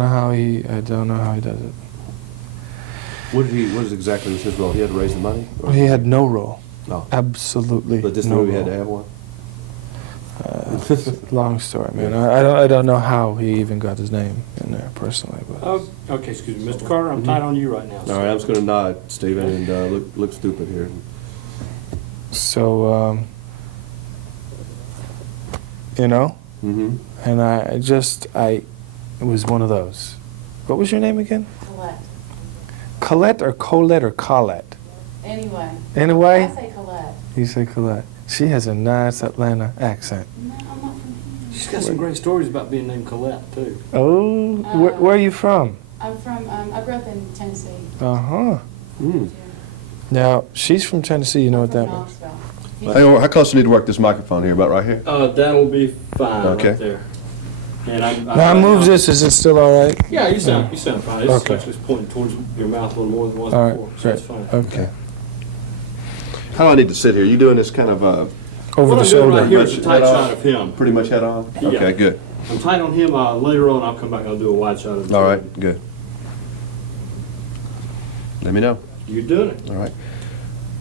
I don't know how he does it. What exactly was his role? He had to raise the money? Or? He had no role. No. Absolutely. But this no movie role. had to have one? Long story, man. I don't know how he even got his name in there personally. But. Okay, excuse me. Mr. Carter, I'm tight on you right now. All right, I'm just going to nod, Steven, and look stupid here. So, you know, and it was one of those. What was your name again? Colette. Colette or Colette or Colette? Anyway. Anyway? I say Colette. You say Colette. She has a nice Atlanta accent. No, I'm not from here. She's got some great stories about being named Colette, too. Oh, where are you from? I'm from, I grew up in Tennessee. Uh-huh. Mm. Now, she's from Tennessee, you know what that means? Nashville. Hey, how close do you need to work this microphone here? About right here? That'll be fine Okay. right there. And Now, move this. Is it still all right? Yeah, you sound fine. It's Okay. actually pointing towards your mouth a little more than it was All before, right, so great. it's fine. Okay. How do I need to sit here? You doing this kind of Over What the I'm doing shoulder. right here is a Much tight head shot on? of him. pretty much head on? Yeah. Okay, good. I'm tight on him. Later on, I'll come back. I'll do a wide shot of him. All right, good. Let me know. You're doing it. All right.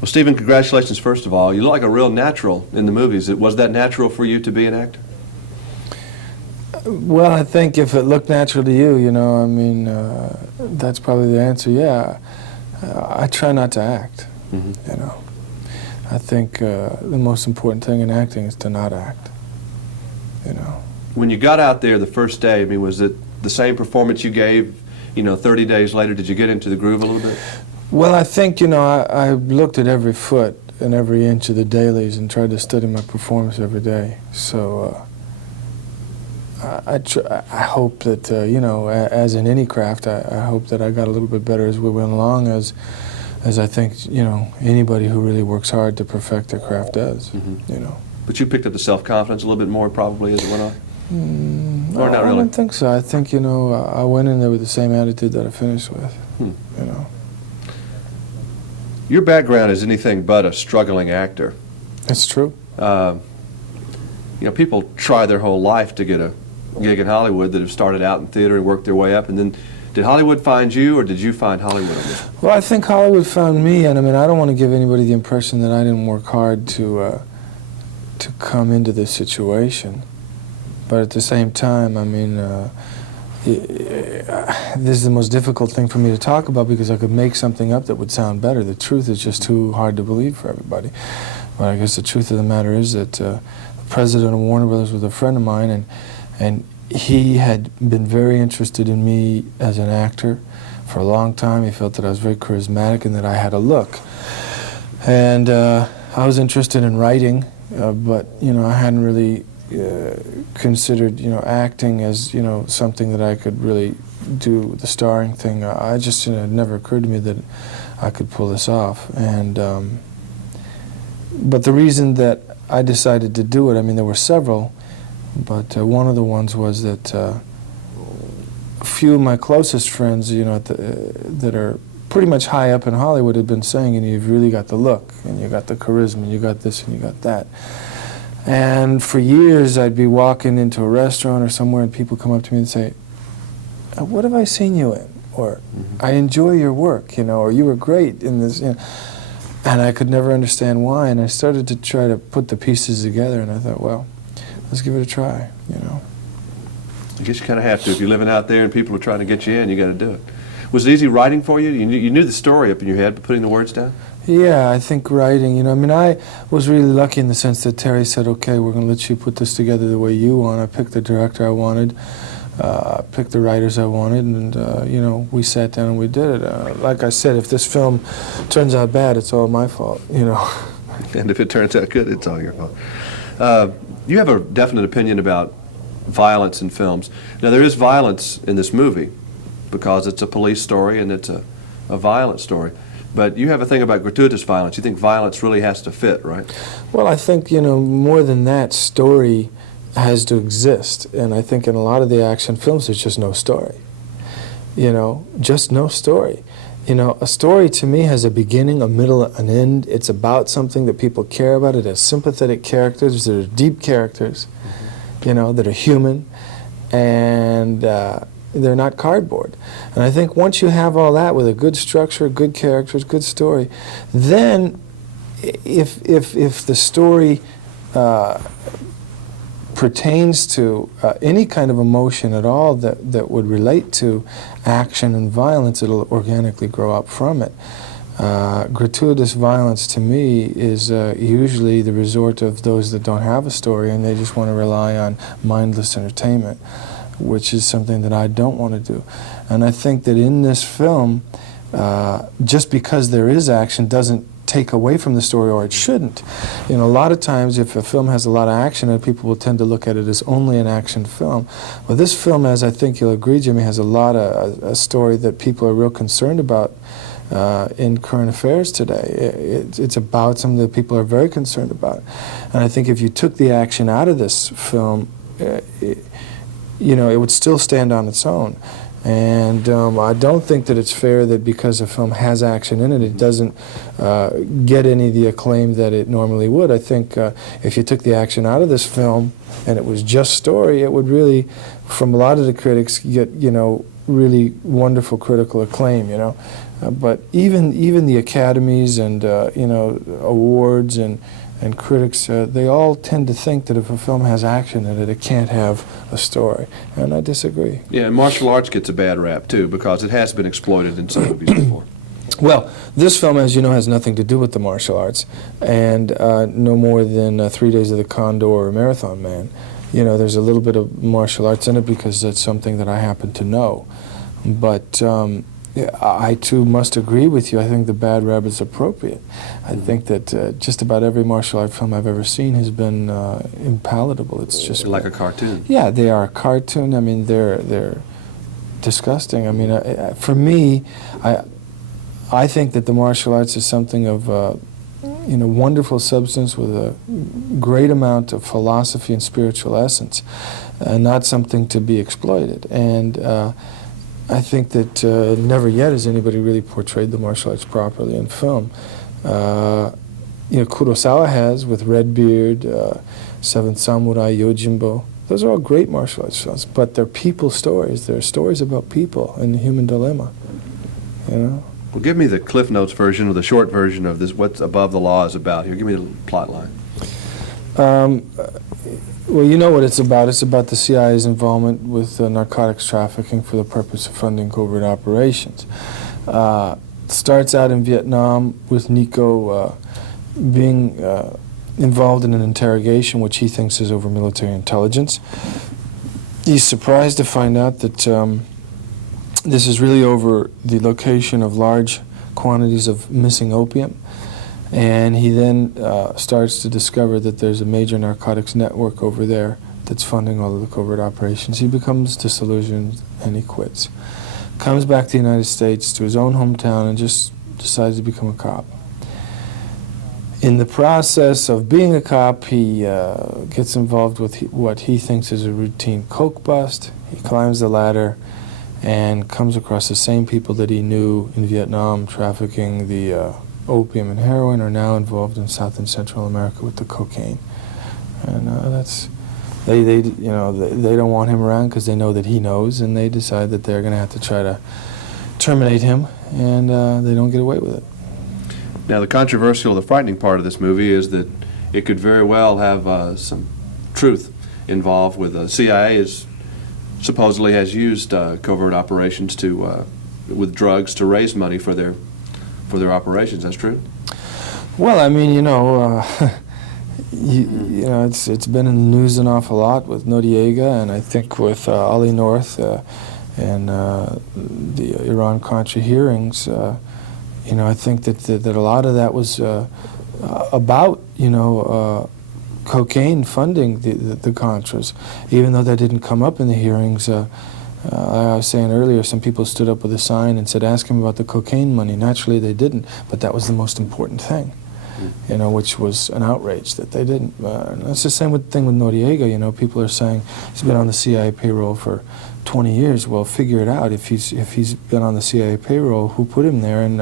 Well, Steven, congratulations, first of all. You look like a real natural in the movies. Was that natural for you to be an actor? Well, I think if it looked natural to you, you know, I mean, that's probably the answer, yeah. I try not to act, you know. I think the most important thing in acting is to not act, you know. When you got out there the first day, I mean, was it the same performance you gave, 30 days later? Did you get into the groove a little bit? Well, I think, you know, I looked at every foot and every inch of the dailies and tried to study my performance every day. So I hope that, you know, as in any craft, I hope that I got a little bit better as we went along, as I think, you know, anybody who really works hard to perfect their craft does, you know. But you picked up the self-confidence a little bit more probably as it went on? Or not I really? don't think so. I think, you know, I went in there with the same attitude that I finished with, you know. Your background is anything but a struggling actor. It's true. You know, people try their whole life to get a gig in Hollywood that have started out in theater and worked their way up, and then did Hollywood find you, or did you find Hollywood? Well, I think Hollywood found me, and I mean, I don't want to give anybody the impression that I didn't work hard to come into this situation, but at the same time, I mean, this is the most difficult thing for me to talk about because I could make something up that would sound better. The truth is just too hard to believe for everybody. But I guess the truth of the matter is that the president of Warner Brothers was a friend of mine, and he had been very interested in me as an actor for a long time. He felt that I was very charismatic and that I had a look. And I was interested in writing, but, you know, I hadn't really considered, you know, acting as, you know, something that I could really do the starring thing. I just, you know, it never occurred to me that I could pull this off. And but the reason that I decided to do it, I mean, there were several, but one of the ones was that a few of my closest friends, you know, that are pretty much high up in Hollywood had been saying, you know, you've really got the look, and you got the charisma, and you got this, and you got that. And for years, I'd be walking into a restaurant or somewhere, and people come up to me and say, what have I seen you in? Or, I enjoy your work, you know, or you were great in this, you know. And I could never understand why, and I started to try to put the pieces together, and I thought, well, let's give it a try, you know. I guess you kind of have to. If you're living out there and people are trying to get you in, you got to do it. Was it easy writing for you? You knew the story up in your head, but putting the words down? Yeah, I think writing, you know, I mean, I was really lucky in the sense that Terry said, okay, we're going to let you put this together the way you want. I picked the director I wanted, picked the writers I wanted, and, you know, we sat down and we did it. Like I said, if this film turns out bad, it's all my fault, you know. And if it turns out good, it's all your fault. You have a definite opinion about violence in films. Now, there is violence in this movie because it's a police story and it's a violent story. But you have a thing about gratuitous violence. You think violence really has to fit, right? Well, I think, you know, more than that, story has to exist. And I think in a lot of the action films, there's just no story. You know, just no story. You know, a story to me has a beginning, a middle, an end. It's about something that people care about. It has sympathetic characters that are deep characters, you know, that are human. And, they're not cardboard. And I think once you have all that with a good structure, good characters, good story, then if the story pertains to any kind of emotion at all that would relate to action and violence, it'll organically grow up from it. Gratuitous violence, to me, is usually the resort of those that don't have a story and they just want to rely on mindless entertainment, which is something that I don't want to do. And I think that in this film, just because there is action doesn't take away from the story, or it shouldn't. You know, a lot of times if a film has a lot of action, people will tend to look at it as only an action film. Well, this film, as I think you'll agree, Jimmy, has a lot of a story that people are real concerned about in current affairs today. It's about something that people are very concerned about. And I think if you took the action out of this film, you know, it would still stand on its own. And I don't think that it's fair that because a film has action in it, it doesn't get any of the acclaim that it normally would. I think if you took the action out of this film and it was just story, it would really, from a lot of the critics, get, you know, really wonderful critical acclaim, you know. But even the academies and you know, awards and critics, they all tend to think that if a film has action in it, it can't have a story, and I disagree. Yeah, and martial arts gets a bad rap too because it has been exploited in some movies before. Well, this film, as you know, has nothing to do with the martial arts, and no more than 3 Days of the Condor or Marathon Man. You know, there's a little bit of martial arts in it because that's something that I happen to know. But I too must agree with you. I think the bad rap is appropriate. I think that just about every martial art film I've ever seen has been impalatable. It's just like a cartoon. Yeah, they are a cartoon. I mean, they're disgusting. I mean, for me, I think that the martial arts is something of you know, wonderful substance with a great amount of philosophy and spiritual essence, not something to be exploited. And I think that never yet has anybody really portrayed the martial arts properly in film. You know, Kurosawa has with Redbeard, Seventh Samurai, Yojimbo. Those are all great martial arts films, but they're people stories. They're stories about people and the human dilemma, you know? Well, give me the Cliff Notes version or the short version of this, what Above the Law is about here. Give me the plot line. Well, you know what it's about. It's about the CIA's involvement with narcotics trafficking for the purpose of funding covert operations. Starts out in Vietnam with Nico being involved in an interrogation which he thinks is over military intelligence. He's surprised to find out that this is really over the location of large quantities of missing opium. And he then starts to discover that there's a major narcotics network over there that's funding all of the covert operations. He becomes disillusioned and he quits. Comes back to the United States, to his own hometown, and just decides to become a cop. In the process of being a cop, he gets involved with what he thinks is a routine coke bust. He climbs the ladder and comes across the same people that he knew in Vietnam trafficking the opium and heroin, are now involved in South and Central America with the cocaine, and that's they you know they don't want him around because they know that he knows, and they decide that they're going to have to try to terminate him, and they don't get away with it. Now, the controversial, the frightening part of this movie is that it could very well have some truth involved. With the CIA supposedly has used covert operations to with drugs to raise money for their operations. That's true? Well, I mean, you know, you know, it's been in the news an awful lot with Noriega, and I think with Ollie North and the Iran-Contra hearings. You know, I think that a lot of that was about, you know, cocaine funding the Contras, even though that didn't come up in the hearings. I was saying earlier, some people stood up with a sign and said, ask him about the cocaine money. Naturally, they didn't, but that was the most important thing, you know, which was an outrage that they didn't. It's the same thing with Noriega, you know. People are saying he's been on the CIA payroll for 20 years. Well, figure it out. If he's been on the CIA payroll, who put him there, and,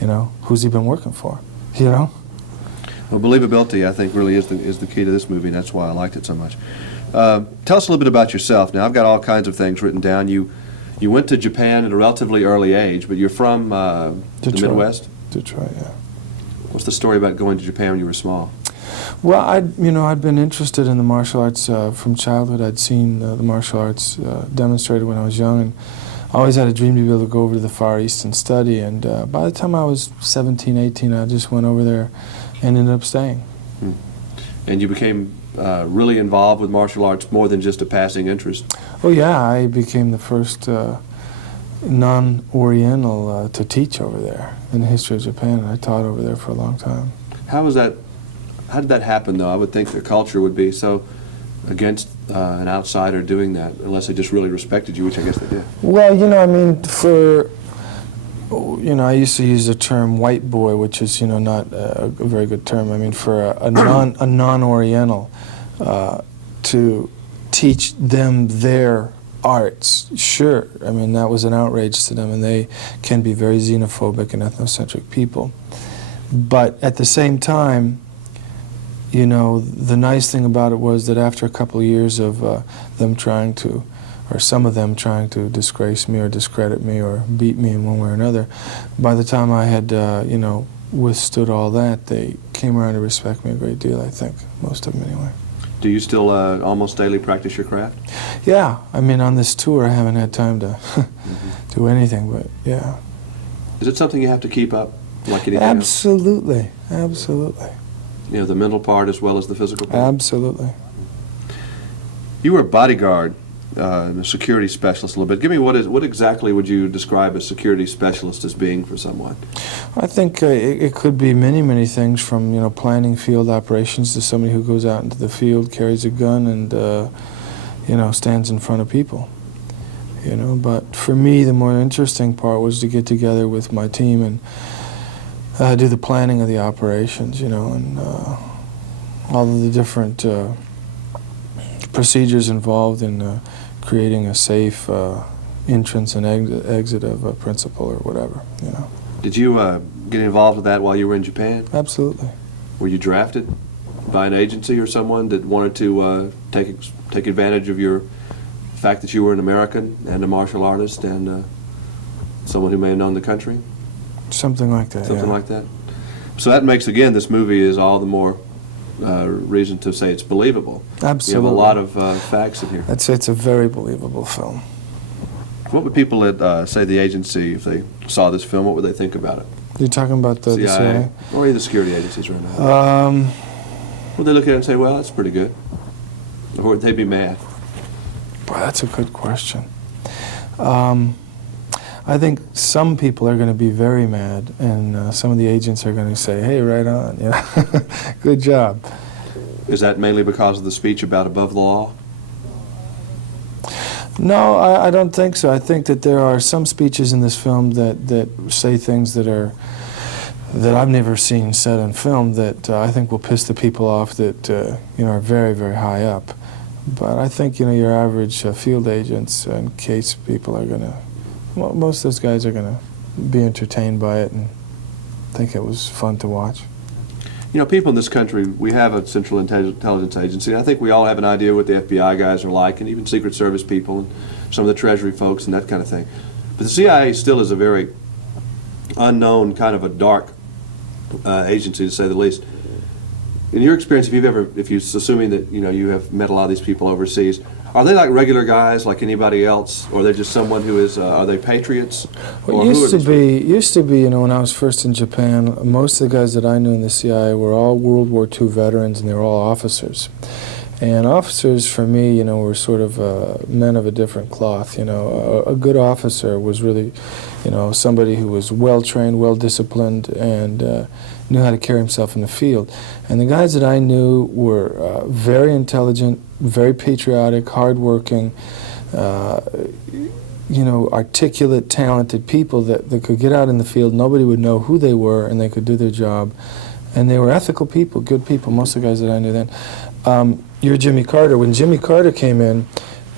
you know, who's he been working for, you know? Well, believability, I think, really is the key to this movie, and that's why I liked it so much. Tell us a little bit about yourself. Now, I've got all kinds of things written down. You You went to Japan at a relatively early age, but you're from the Detroit. Midwest? Detroit, yeah. What's the story about going to Japan when you were small? Well, I'd been interested in the martial arts from childhood. I'd seen the martial arts demonstrated when I was young, and I always had a dream to be able to go over to the Far East and study. And by the time I was 17, 18, I just went over there and ended up staying. And you became really involved with martial arts more than just a passing interest? Oh yeah, I became the first non-Oriental to teach over there in the history of Japan, and I taught over there for a long time. How did that happen, though? I would think the culture would be so against an outsider doing that, unless they just really respected you, which I guess they did. Well, I used to use the term white boy, which is, not a very good term. I mean, for a non-Oriental to teach them their arts, sure. I mean, that was an outrage to them, and they can be very xenophobic and ethnocentric people. But at the same time, the nice thing about it was that after a couple of years of them trying to, or some of them trying to disgrace me or discredit me or beat me in one way or another, by the time I had, withstood all that, they came around to respect me a great deal, I think, most of them anyway. Do you still almost daily practice your craft? Yeah, I mean, on this tour I haven't had time to do anything, but yeah. Is it something you have to keep up, like anything Absolutely, absolutely. else? The mental part as well as the physical part? Absolutely. You were a bodyguard, a security specialist a little bit. Give me what exactly would you describe a security specialist as being for someone? I think it could be many, many things, from planning field operations to somebody who goes out into the field, carries a gun, and stands in front of people. But for me, the more interesting part was to get together with my team and do the planning of the operations, and all of the different procedures involved in creating a safe entrance and exit of a principal or whatever, Did you get involved with that while you were in Japan? Absolutely. Were you drafted by an agency or someone that wanted to take advantage of your fact that you were an American and a martial artist and someone who may have known the country? Something like that, Something yeah. like that. So that makes, again, this movie is all the more reason to say it's believable. Absolutely. You have a lot of facts in here. I'd say it's a very believable film. What would people at, say, the agency, if they saw this film, what would they think about it? You're talking about the CIA? Or any of the security agencies right now? Would they look at it and say, well, that's pretty good? Or would they be mad? Boy, that's a good question. I think some people are going to be very mad, and some of the agents are going to say, hey, right on, good job. Is that mainly because of the speech about above the law? No, I don't think so. I think that there are some speeches in this film that say things that I've never seen said in film that I think will piss the people off that are very, very high up. But I think your average field agents and case people are going to, most of those guys are going to be entertained by it and think it was fun to watch. People in this country, we have a Central Intelligence Agency, and I think we all have an idea what the FBI guys are like, and even Secret Service people, and some of the Treasury folks, and that kind of thing. But the CIA still is a very unknown, kind of a dark agency, to say the least. In your experience, if you're assuming that you have met a lot of these people overseas, are they like regular guys, like anybody else, or are they just someone who is? Are they patriots? Well, it used to be, when I was first in Japan, most of the guys that I knew in the CIA were all World War II veterans, and they were all officers. And officers, for me, were sort of men of a different cloth. A good officer was really, somebody who was well-trained, well-disciplined, and knew how to carry himself in the field. And the guys that I knew were very intelligent, very patriotic, hardworking, articulate, talented people that could get out in the field. Nobody would know who they were, and they could do their job. And they were ethical people, good people, most of the guys that I knew then. You're Jimmy Carter. When Jimmy Carter came in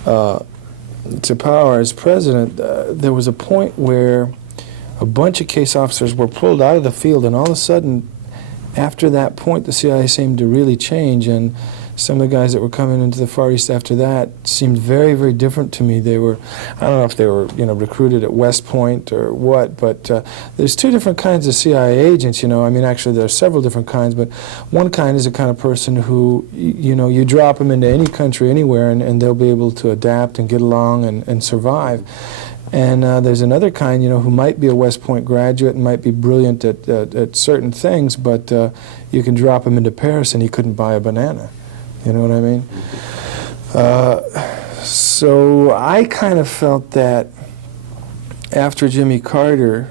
to power as president, there was a point where a bunch of case officers were pulled out of the field, and all of a sudden, after that point, the CIA seemed to really change, and some of the guys that were coming into the Far East after that seemed very, very different to me. They were, I don't know if they were, recruited at West Point or what, but there's two different kinds of CIA agents, I mean, actually there are several different kinds, but one kind is a kind of person who, you drop them into any country, anywhere, and they'll be able to adapt and get along and survive. And there's another kind, who might be a West Point graduate and might be brilliant at certain things, but you can drop him into Paris and he couldn't buy a banana. You know what I mean? So I kind of felt that after Jimmy Carter,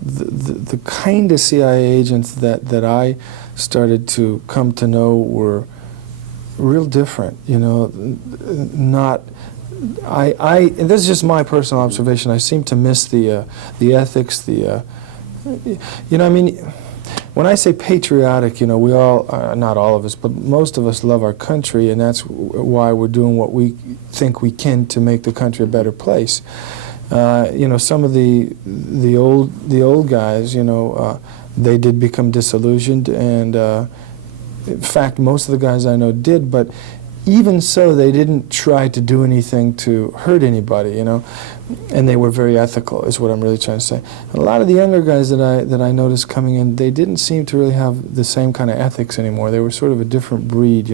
the kind of CIA agents that I started to come to know were real different, not... and this is just my personal observation. I seem to miss the ethics, I mean, when I say patriotic, we all, not all of us, but most of us love our country, and that's why we're doing what we think we can to make the country a better place. Some of the old guys, they did become disillusioned, and in fact, most of the guys I know did, but even so, they didn't try to do anything to hurt anybody, and they were very ethical, is what I'm really trying to say. And a lot of the younger guys that I noticed coming in, they didn't seem to really have the same kind of ethics anymore. They were sort of a different breed,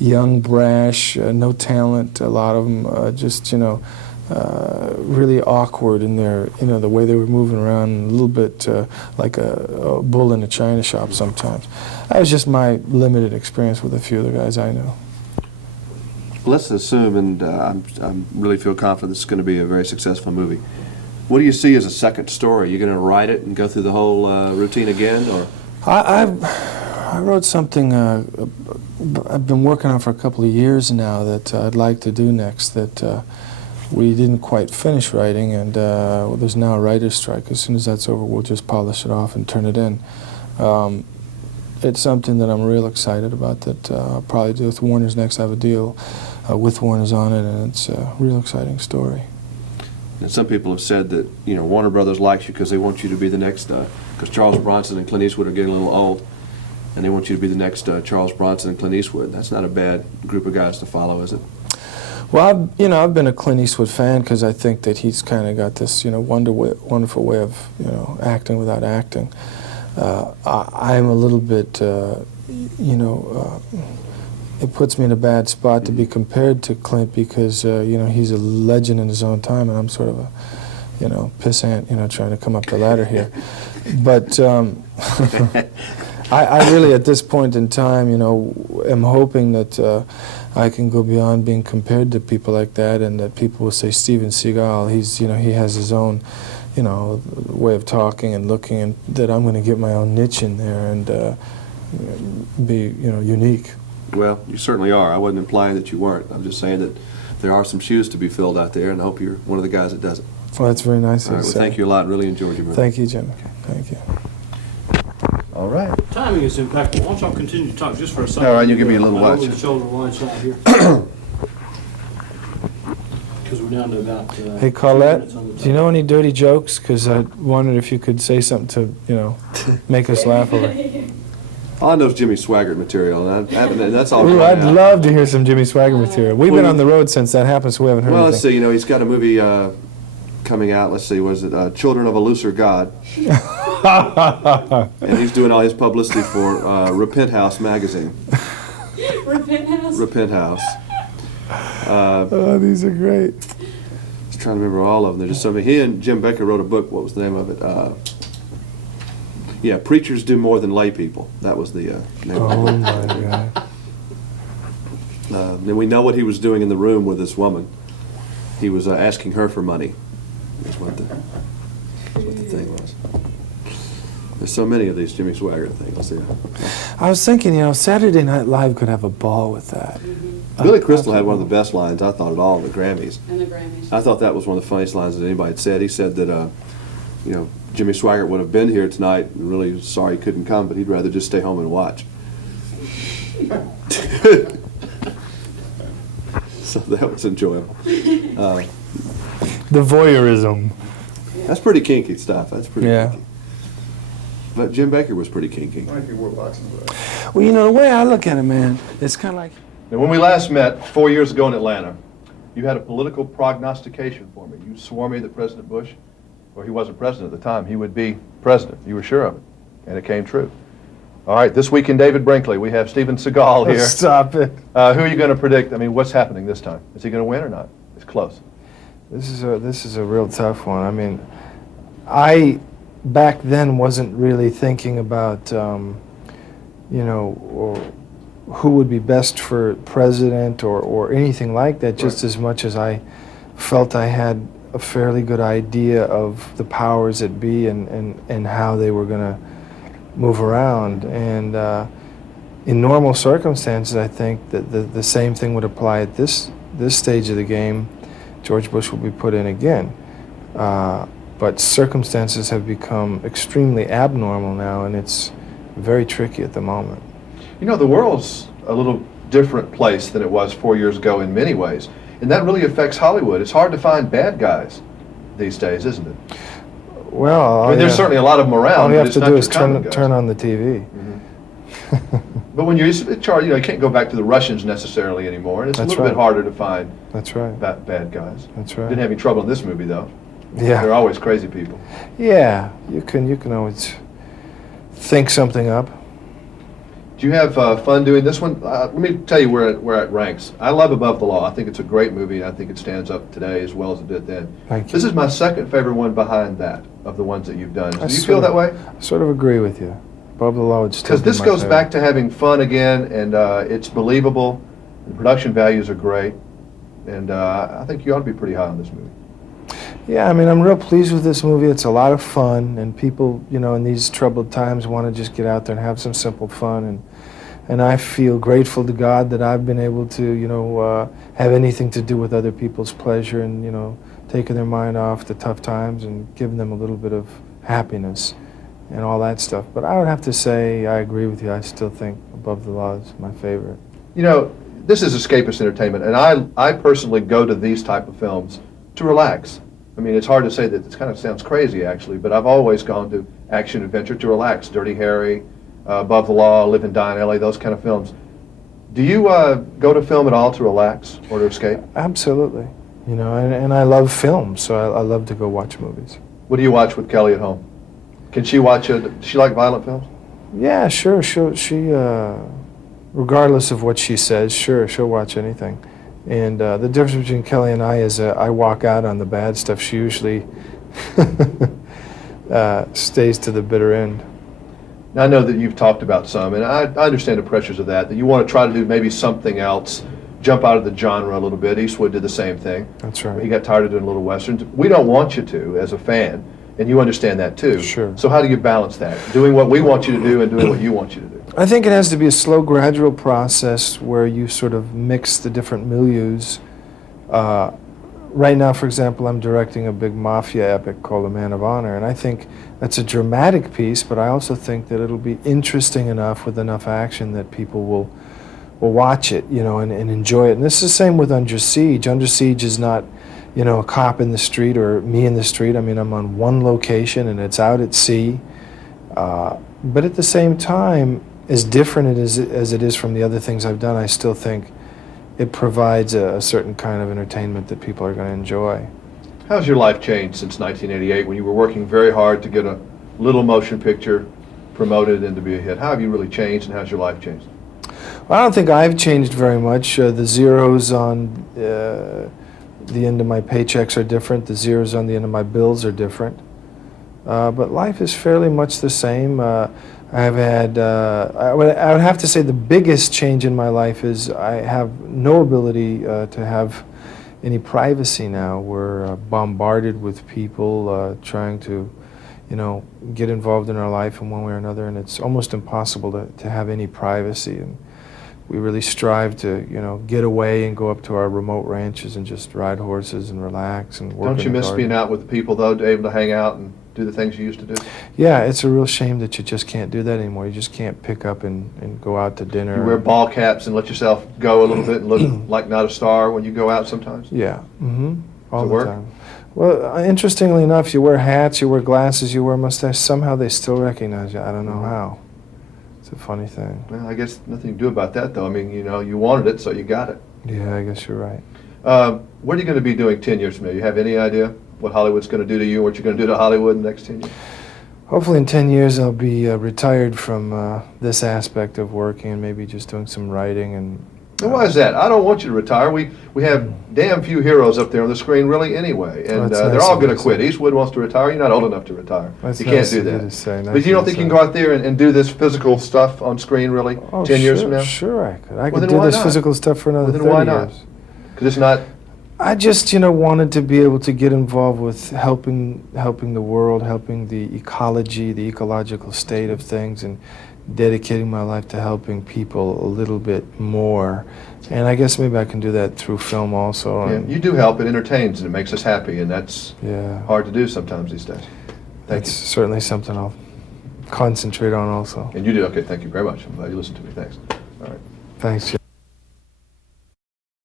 young, brash, no talent. A lot of them just, really awkward in their, the way they were moving around, a little bit like a bull in a china shop sometimes. That was just my limited experience with a few of the guys I know. Let's assume, and I really feel confident this is going to be a very successful movie. What do you see as a second story? You're going to write it and go through the whole routine again, or? I wrote something I've been working on for a couple of years now that I'd like to do next that we didn't quite finish writing, and there's now a writer's strike. As soon as that's over, we'll just polish it off and turn it in. It's something that I'm real excited about that I'll probably do with Warner's next. I have a deal with Warner's on it, and it's a real exciting story. And some people have said that, Warner Brothers likes you because they want you to be the next, because Charles Bronson and Clint Eastwood are getting a little old, and they want you to be the next Charles Bronson and Clint Eastwood. That's not a bad group of guys to follow, is it? Well, I've been a Clint Eastwood fan because I think that he's kind of got this, wonderful way of, acting without acting. I'm a little bit, it puts me in a bad spot to be compared to Clint because, he's a legend in his own time, and I'm sort of a, pissant, trying to come up the ladder here. But I really, at this point in time, am hoping that I can go beyond being compared to people like that, and that people will say Steven Seagal, he's, he has his own, way of talking and looking, and that I'm going to get my own niche in there and be, unique. Well, you certainly are. I wasn't implying that you weren't. I'm just saying that there are some shoes to be filled out there, and I hope you're one of the guys that does it. Well, that's very nice of you to All right, well, say. thank you a lot. Really enjoyed your movie. Thank you, Jim. Thank you. All right. Timing is impeccable. Why don't y'all continue to talk just for a second? All right, you give me a little watch. Over the shoulder lunch out here. Because we're down to about. Hey, 2 Colette, minutes on the do you know any dirty jokes? Because I wondered if you could say something to, make us laugh over. All I know is Jimmy Swaggart material, and that's all. Ooh, coming I'd out. love to hear some Jimmy Swagger material. We've been on the road since that happened, so we haven't heard Well, let's anything. see. He's got a movie coming out. Let's see, was it Children of a Looser God? And he's doing all his publicity for Repent House magazine. Repent House? Repent House. Oh, these are great. I was trying to remember all of them. There's just so many. He and Jim Becker wrote a book. What was the name of it? Yeah, Preachers Do More Than Lay People. That was the name of Oh, it. my God. And we know what he was doing in the room with this woman. He was asking her for money. That's what the thing was. There's so many of these Jimmy Swaggart things. Yeah. I was thinking, Saturday Night Live could have a ball with that. Billy Crystal had one of the best lines, I thought, at all in the Grammys. And the Grammys. I thought that was one of the funniest lines that anybody had said. He said that, Jimmy Swaggart would have been here tonight, and really sorry he couldn't come, but he'd rather just stay home and watch. So that was enjoyable. The voyeurism. That's pretty kinky stuff. That's pretty Yeah. kinky. But Jim Baker was pretty kinky. Well, the way I look at it, man, it's kind of like... Now, when we last met 4 years ago in Atlanta, you had a political prognostication for me. You swore me that President Bush, well, he wasn't president at the time, he would be president. You were sure of it, and it came true. All right, this week in David Brinkley, we have Steven Seagal here. Stop it. Who are you going to predict? I mean, what's happening this time? Is he going to win or not? It's close. This is a real tough one. I mean, I back then wasn't really thinking about, or who would be best for president or anything like that, just as much as I felt I had a fairly good idea of the powers that be and how they were going to move around. And in normal circumstances, I think that the same thing would apply at this stage of the game. George Bush will be put in again. But circumstances have become extremely abnormal now, and it's very tricky at the moment. You know, the world's a little different place than it was 4 years ago in many ways, and that really affects Hollywood. It's hard to find bad guys these days, isn't it? Well, I mean, there's certainly a lot of them around. All you but have it's to not do your is common guys. turn on the TV. But when you're in charge, you can't go back to the Russians necessarily anymore, and it's That's a little bit right. harder to find That's right. bad guys. That's right. Didn't have any trouble in this movie, though. Yeah. They're always crazy people. Yeah, you can always think something up. Do you have fun doing this one? Let me tell you where it ranks. I love Above the Law. I think it's a great movie, and I think it stands up today as well as it did then. Thank you. This is my second favorite one behind that of the ones that you've done. Do I you sort feel of- that way? I sort of agree with you. Above the Law would still Because be this my goes favorite. back to having fun again, and it's believable. The production values are great, and I think you ought to be pretty high on this movie. Yeah, I mean, I'm real pleased with this movie. It's a lot of fun, and people, in these troubled times want to just get out there and have some simple fun. And I feel grateful to God that I've been able to, have anything to do with other people's pleasure and, taking their mind off the tough times and giving them a little bit of happiness and all that stuff. But I would have to say I agree with you. I still think Above the Law is my favorite. This is escapist entertainment, and I personally go to these type of films to relax. I mean, it's hard to say that. It kind of sounds crazy, actually, but I've always gone to action adventure to relax. Dirty Harry, Above the Law, Live and Die in L.A., those kind of films. Do you go to film at all to relax or to escape? Absolutely. And I love film, so I love to go watch movies. What do you watch with Kelly at home? Can she watch does she like violent films? Yeah, sure. She regardless of what she says, sure, she'll watch anything. And the difference between Kelly and I is I walk out on the bad stuff. She usually stays to the bitter end. Now, I know that you've talked about some, and I understand the pressures of that you want to try to do maybe something else, jump out of the genre a little bit. Eastwood did the same thing. That's right. He got tired of doing little westerns. We don't want you to, as a fan, and you understand that too. Sure. So how do you balance that? Doing what we want you to do and doing what you want you to do? I think it has to be a slow, gradual process where you sort of mix the different milieus. Right now, for example, I'm directing a big mafia epic called A Man of Honor, and I think that's a dramatic piece, but I also think that it'll be interesting enough with enough action that people will watch it, and enjoy it. And this is the same with Under Siege. Under Siege is not, a cop in the street or me in the street. I mean, I'm on one location, and it's out at sea. But at the same time, as different as it is from the other things I've done, I still think it provides a certain kind of entertainment that people are going to enjoy. How's your life changed since 1988 when you were working very hard to get a little motion picture promoted and to be a hit? How have you really changed, and how's your life changed? Well, I don't think I've changed very much. The zeros on the end of my paychecks are different. The zeros on the end of my bills are different. But life is fairly much the same. I've had, I would have to say the biggest change in my life is I have no ability to have any privacy now. We're bombarded with people trying to, get involved in our life in one way or another, and it's almost impossible to have any privacy. And we really strive to, get away and go up to our remote ranches and just ride horses and relax and work. Don't you in the miss garden. being out with the people, though, able to hang out and do the things you used to do? Yeah, it's a real shame that you just can't do that anymore. You just can't pick up and go out to dinner. You wear ball caps and let yourself go a little bit and look like not a star when you go out sometimes? Yeah, all Does it the work? time. Well, interestingly enough, you wear hats, you wear glasses, you wear mustache. Somehow they still recognize you. I don't know how. It's a funny thing. Well, I guess nothing to do about that, though. I mean, you know, you wanted it, so you got it. Yeah, I guess you're right. What are you going to be doing 10 years from now? You have any idea what Hollywood's going to do to you, what you're going to do to Hollywood in the next 10 years? Hopefully in 10 years I'll be retired from this aspect of working and maybe just doing some writing. And Why is that? I don't want you to retire. We have damn few heroes up there on the screen, really, anyway. And That's they're nice all of going you to to quit. say. Eastwood wants to retire. You're not old enough to retire. That's You can't nice do of you that. to say. Nice But you don't of think you you to can go out there and do this physical stuff on screen, really, Oh, 10 years sure, from now? Sure, I could. I Well, could then do why this not? physical stuff for another Well, then 30 why not? years. Because it's not... I just, wanted to be able to get involved with helping the world, helping the ecology, the ecological state of things, and dedicating my life to helping people a little bit more. And I guess maybe I can do that through film also. Yeah, and you do help. It entertains and it makes us happy, and that's yeah, hard to do sometimes these days. Thank that's certainly something I'll concentrate on also. you. And you do. Okay, thank you very much. I'm glad you listened to me. Thanks. All right. Thanks, Jim.